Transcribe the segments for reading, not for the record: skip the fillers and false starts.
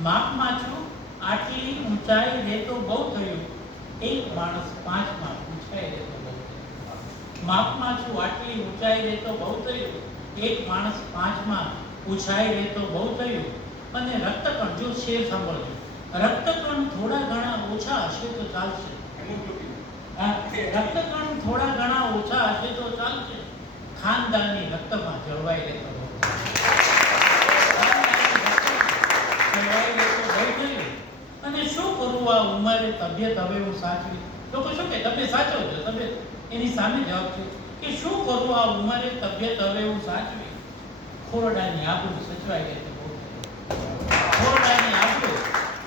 માપમાં છું આટલી ઊંચાઈ રે તો બહુ થયું, એક માણસ 5 માં પૂછાય રે તો બહુ થયું. માપમાં છું આટલી ઊંચાઈ રે તો બહુ થયું, એક માણસ 5 માં પૂછાય રે તો બહુ થયું. અને રક્તકણ, જો શેર સાંભળજો, રક્તકણ થોડા ઘણા ઓછા હશે તો ચાલશે. રક્તકણ થોડા ઘણા ઓછા હશે તો ચાલશે, ખાનદાની રક્તમાં જળવાઈ રહે તો જળવાઈ રહે તો બહુ થયું. અને શું કરું આ ઉંમરે, તબિયત હવે હું સાચવી. લોકો શું કે તબિયત સાચવજો, તબિયત એની સામે જવાબ છે કે શું કરું આ ઉંમરે, તબિયત હવે હું સાચવી. ખોરડાની આબરૂ સચવાઈ રહે તો બહુ થયું, ખોરડાની આબરૂ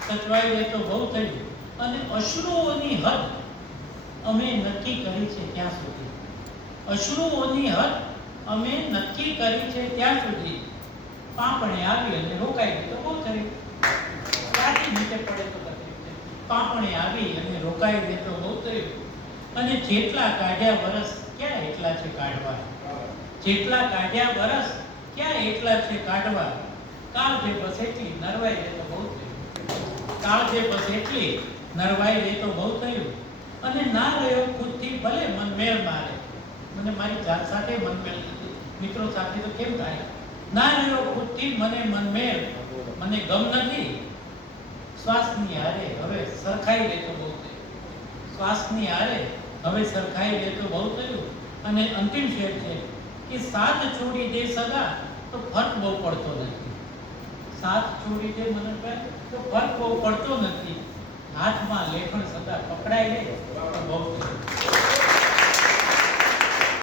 સચવાઈ રહે તો બહુ થયું. અને અશ્રુઓની હદ અમે નક્કી કરી છે ત્યાં સુધી, અશ્રુઓની હદ અમે નક્કી કરી છે ત્યાં સુધી, પાંપણે આવી અને રોકાઈ ગઈ તો બહુ થયું. લાઠી નીચે પડે તો તકલીફ છે, પાંપણે આવી અને રોકાઈ ગઈ તો બહુ થયું. અને જેટલા કાઢ્યા વરસ ક્યાં એટલા છે કાઢવા, જેટલા કાઢ્યા વરસ ક્યાં એટલા છે કાઢવા. કાળ જે બસ એટલી નરવાઈ રહે તો બહુ થયું, કાળ જે બસ એટલી નરવાઈ રહે તો બહુ થયું. અને ના રહ્યો ખુદથી ભલે મન મેળ મારે, મને મારી જાત સાથે મન મેળ નથી, મિત્રો સાથે તો કેમ થાય. ના રહ્યો ખુદથી મને મન મેળ, મને ગમ નથી, શ્વાસની હારે હવે સરખાઈ રહે તો બહુ થયું, શ્વાસની હારે હવે સરખાઈ રહે તો બહુ થયું. અને અંતિમ શેર છે કે સાથ છોડી દે સગા તો ફરક બહુ પડતો નથી, સાથ છોડી દે મને તો ફરક બહુ પડતો નથી, હાથમાં લેખણ સદા પકડાઈ લે તો બહુ થયું.